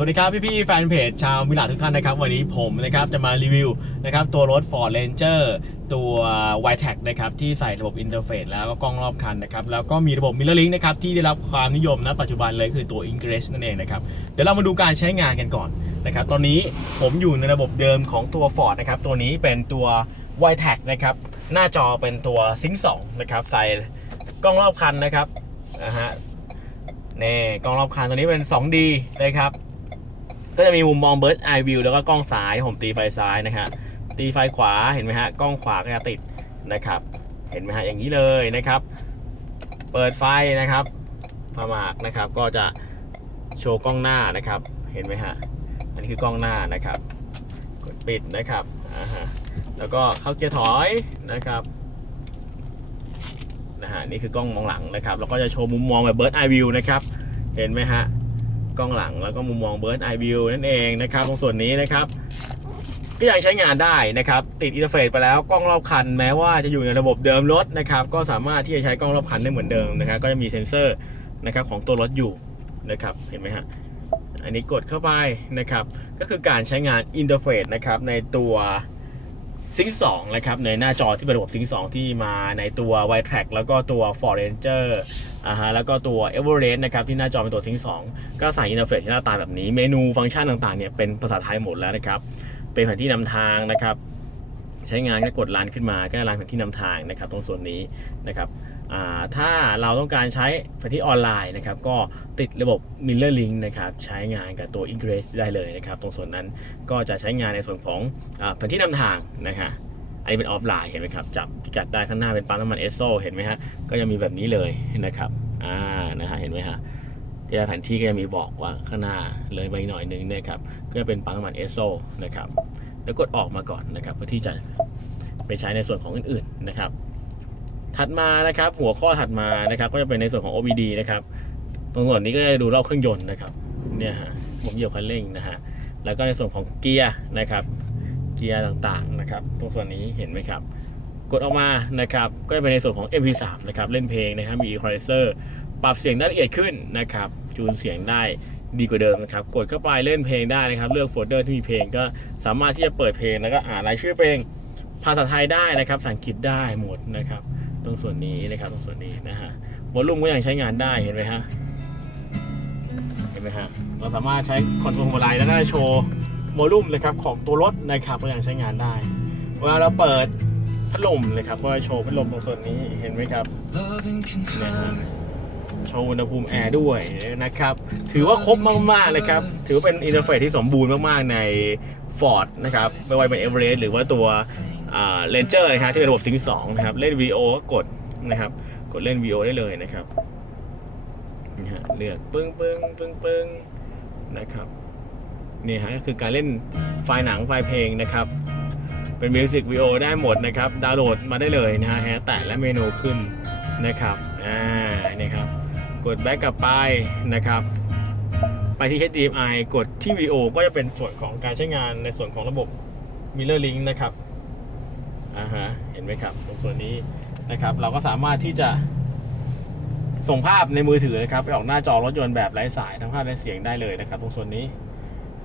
สวัสดีครับพี่ๆแฟนเพจชาวมิลาทุกท่านนะครับ วันนี้ผมนะครับจะมารีวิวนะครับตัวรถ Ford Ranger ตัว y t e c นะครับที่ใส่ระบบอินเทอร์เฟซแล้วก็กล้องรอบคันนะครับแล้วก็มีระบบ Mirror Link นะครับที่ได้รับความนิยมณปัจจุบันเลยคือตัว Ingress นั่นเองนะครับเดี๋ยวเรามาดูการใช้งานกันก่อนนะครับตอนนี้ผมอยู่ในระบบเดิมของตัว Ford นะครับตัวนี้เป็นตัว y t e c นะครับหน้าจอเป็นตัว Sync 2นะครับใส่กล้องรอบคันนะครับนะฮะนี่กล้องรอบคันตัวนี้เป็น 2D นะครับ ก็จะมีมุมมอง Bird Eye View แล้วก็กล้องซ้ายผมตีไฟซ้ายนะฮะตีไฟขวาเห็นไหมฮะกล้องขวาก็จะติดนะครับ เห็นไหมฮะอย่างนี้เลยนะครับ เปิดไฟนะครับพามากนะครับ ก็จะโชว์กล้องหน้านะครับ เห็นไหมฮะอันนี้คือกล้องหน้านะครับกดปิดนะครับอ่าฮะแล้วก็เข้าเกียร์ถอยนะครับนะฮะนี่คือกล้องมองหลังนะครับ แล้วก็จะโชว์มุมมองแบบ Bird Eye View นะครับ เห็นไหมฮะ กล้องหลังแล้วก็มุมมอง Bird Eye View นั่นเองนะครับ ตรงส่วนนี้นะครับ ก็ยังใช้งานได้นะครับ ติดอินเทอร์เฟซไปแล้วกล้องรอบคันแม้ว่าจะอยู่ในระบบเดิมรถนะครับ ก็สามารถที่จะใช้กล้องรอบคันได้เหมือนเดิมนะครับ ก็จะมีเซ็นเซอร์นะครับของตัวรถอยู่นะครับ เห็นไหมฮะอันนี้กดเข้าไปนะครับ ก็คือการใช้งานอินเทอร์เฟซนะครับในตัว ซิง2นะครับในหน้าจอที่เป็นระบบซิง2ที่มาในตัว w i t r a c แล้วก็ตัว Ford Ranger อ่าฮะแล้วก็ตัว Everest นะครับที่หน้าจอเป็นตัวซิง2ก็ใส่อินเทอร์เฟซที่หน้าตาแบบนี้ เมนูฟังก์ชันต่างๆเนี่ยเป็นภาษาไทยหมดแล้วนะครับ เป็นแผนที่นำทางนะครับ ใช้งานก็กดรันขึ้นมาก็รันแผนที่นำทางนะครับ ตรงส่วนนี้นะครับ ถ้าเราต้องการใช้แผนที่ออนไลน์นะครับ ก็ติดระบบ Mirror Link นะครับ ใช้งานกับตัว Ingress ได้เลยนะครับ ตรงส่วนนั้นก็จะใช้งานในส่วนของอาแผนที่นำทางนะคะอันนี้เป็นออฟไลน์เห็นไหมครับ จับพิกัดได้ข้างหน้าเป็นปั๊มน้ำมันเอสโซเห็นไหมฮะ ก็จะมีแบบนี้เลยนะครับอ่านะฮะเห็นไหมฮะที่แผนที่ก็จะมีบอกว่าข้างหน้าเลยไปหน่อยนึงนะครับก็จะเป็นปั๊มน้ำมันเอสโซนะครับแล้วกดออกมาก่อนนะครับเพื่อที่จะไปใช้ในส่วนของอื่นๆนะครับ ถัดมานะครับหัวข้อถัดมานะครับก็จะเป็นในส่วนของ OBD นะครับตรงส่วนนี้ก็จะดูรอบเครื่องยนต์นะครับเนี่ยฮะผมเหยียบคันเร่งนะฮะแล้วก็ในส่วนของเกียร์นะครับเกียร์ต่างๆนะครับตรงส่วนนี้เห็นไหมครับ กดออกมานะครับก็จะเป็นในส่วนของ MP3 นะครับเล่นเพลงนะครับมี equalizer ปรับเสียงได้ละเอียดขึ้นนะครับจูนเสียงได้ดีกว่าเดิมนะครับกดเข้าไปเล่นเพลงได้นะครับเลือกโฟลเดอร์ที่มีเพลงก็สามารถที่จะเปิดเพลงแล้วก็อ่านรายชื่อเพลงภาษาไทยได้นะครับภาษาอังกฤษได้หมดนะครับ ตรงส่วนนี้นะครับตรงส่วนนี้นะฮะวอลลุ่มก็ยังใช้งานได้เห็นไหมฮะเห็นไหมฮะเราสามารถใช้คอนโทรลพวงมาลัยแล้วก็โชว์วอลลุ่มนะครับของตัวรถนะครับก็ยังใช้งานได้เวลาเราเปิดพัดลมนะครับก็จะโชว์พัดลมตรงส่วนนี้เห็นไหมครับนะฮะโชว์อุณหภูมิแอร์ด้วยนะครับ ถือว่าครบมากๆเลยครับ ถือว่าเป็นอินเทอร์เฟซที่สมบูรณ์มากๆใน Ford นะครับ ไม่ว่าเป็น Everest หรือว่าตัว เลนเจอร์นะครับที่เป็นระบบซิงค์2นะครับ เล่นวีโอก็กดนะครับ กดเล่นวีโอได้เลยนะครับนี่ฮะเลือกปึ้งปึ้งปึ้งปึ้งนะครับนี่ฮะก็คือการเล่นไฟล์หนังไฟล์เพลงนะครับ เป็นมิวสิกวีโอได้หมดนะครับ ดาวน์โหลดมาได้เลยนะฮะแฮแตะและเมนูขึ้นนะครับอ่านี่ครับ กดแบ็กกลับไปนะครับ ไปที่ HDMI กดที่วิดีโอก็จะเป็นส่วนของการใช้งานในส่วนของระบบ Mirror Link นะครับ อ่าฮะเห็นไหมครับ ตรงส่วนนี้นะครับ เราก็สามารถที่จะส่งภาพในมือถือนะครับ ไปออกหน้าจอรถยนต์แบบไร้สายทั้งภาพและเสียงได้เลยนะครับ ตรงส่วนนี้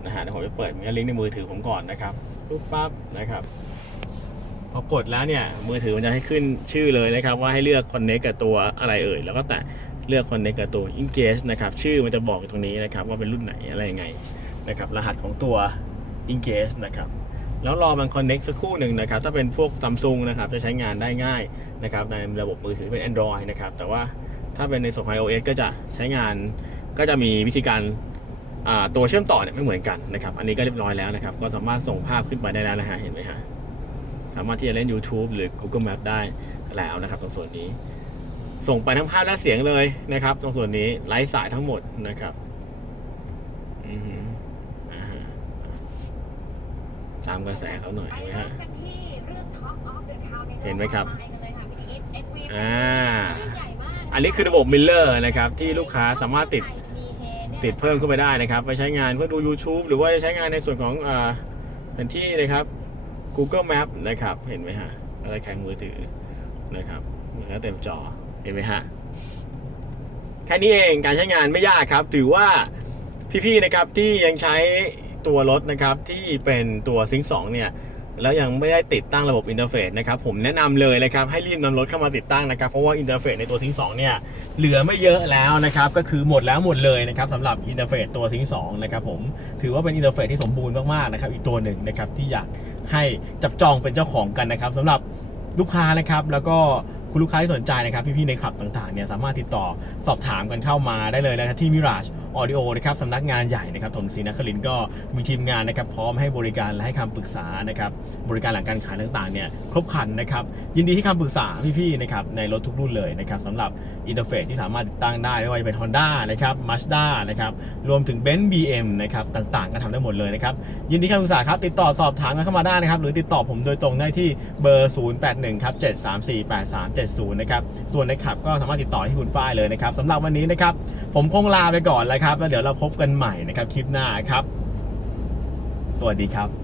นะฮะเดี๋ยวผมจะเปิดมีลิงก์ในมือถือผมก่อนนะครับปุ๊บปั๊บนะครับพอกดแล้วเนี่ยมือถือมันจะให้ขึ้นชื่อเลยนะครับ ว่าให้เลือก connect กับตัวอะไรเอ่ย แล้วก็แตะเลือก connect กับตัว engage นะครับ ชื่อมันจะบอกตรงนี้นะครับ ว่าเป็นรุ่นไหนอะไรยังไงนะครับ รหัสของตัว engage นะครับ แล้วรอมัน connect สักครู่หนึ่งนะครับ ถ้าเป็นพวก Samsung นะครับ จะใช้งานได้ง่ายนะครับ ในระบบมือถือเป็น Android นะครับ แต่ว่าถ้าเป็นในส่วนของ iOS ก็จะใช้งานก็จะมีวิธีการอ่าตัวเชื่อมต่อเนี่ยไม่เหมือนกันนะครับ อันนี้ก็เรียบร้อยแล้วนะครับ ก็สามารถส่งภาพขึ้นไปได้แล้วนะฮะ เห็นไหมฮะ สามารถที่จะเล่น YouTube หรือ Google Map ได้แล้วนะครับ ตรงส่วนนี้ ส่งไปทั้งภาพและเสียงเลยนะครับ ตรงส่วนนี้ไร้สายทั้งหมดนะครับ อือหืออ่าฮะ ตามกระแสเขาหน่อยไปเห็นไหมเริ่ฮะมกันที่เรื่อง Talk of the Town ในเห็นไหมครับออนลน์กันเลยค่ะพี่นิด XV อ่าเรื่องใหญ่มากอันนี้คือระบบ Miller นะครับ ที่ลูกค้าสามารถติดติดเพิ่มขึ้นไปได้นะครับ ไปใช้งานเพื่อดู YouTube หรือว่าจะใช้งานในส่วนของอ่าแผนที่นะครับ Google Map นะครับเห็นไหมฮะอะไรแข่งมือถือนะครับมันก็เต็มจอเห็นไหมฮะแค่นี้เองการใช้งานไม่ยากครับ ถือว่าพี่ๆนะครับที่ยังใช้ ตัวรถนะครับที่เป็นตัวซิง2เนี่ยแล้วยังไม่ได้ติดตั้งระบบอินเทอร์เฟซนะครับผมแนะนำเลยนะครับให้รีบนำรถเข้ามาติดตั้งนะครับเพราะว่าอินเทอร์เฟซในตัวซิง2เนี่ยเหลือไม่เยอะแล้วนะครับก็คือหมดแล้วหมดเลยนะครับสำหรับอินเทอร์เฟซตัวซิง2นะครับผมถือว่าเป็นอินเทอร์เฟซที่สมบูรณ์มากๆนะครับอีกตัวหนึ่งนะครับที่อยากให้จับจองเป็นเจ้าของกันนะครับสำหรับลูกค้านะครับแล้วก็ คุณลูกค้าที่สนใจนะครับพี่ๆในคลับต่างๆเนี่ยสามารถติดต่อสอบถามกันเข้ามาได้เลยนะครับที่ Mirage Audio นะครับสำนักงานใหญ่นะครับถนนศรีนครินทร์ก็มีทีมงานนะครับพร้อมให้บริการและให้คำปรึกษานะครับบริการหลังการขายต่างๆเนี่ยครบครันนะครับยินดีให้คำปรึกษาพี่ๆนะครับในรถทุกรุ่นเลยนะครับสำหรับอินเทอร์เฟซที่สามารถติดตั้งได้ไม่ว่าจะเป็น Honda นะครับ Mazda นะครับรวมถึง Benz BM นะครับต่างๆ ก็ทำได้หมดเลยนะครับยินดีคำปรึกษาครับติดต่อสอบถามกันเข้ามาได้นะครับหรือติดต่อผมโดยตรงได้ที่เบอร์ 081ครับ734 0นะครับส่วนในขับก็สามารถติดต่อที่คุณฝ้ายเลยนะครับสำหรับวันนี้นะครับผมคงลาไปก่อนแล้วครับแล้วเดี๋ยวเราพบกันใหม่นะครับคลิปหน้าครับ สวัสดีครับ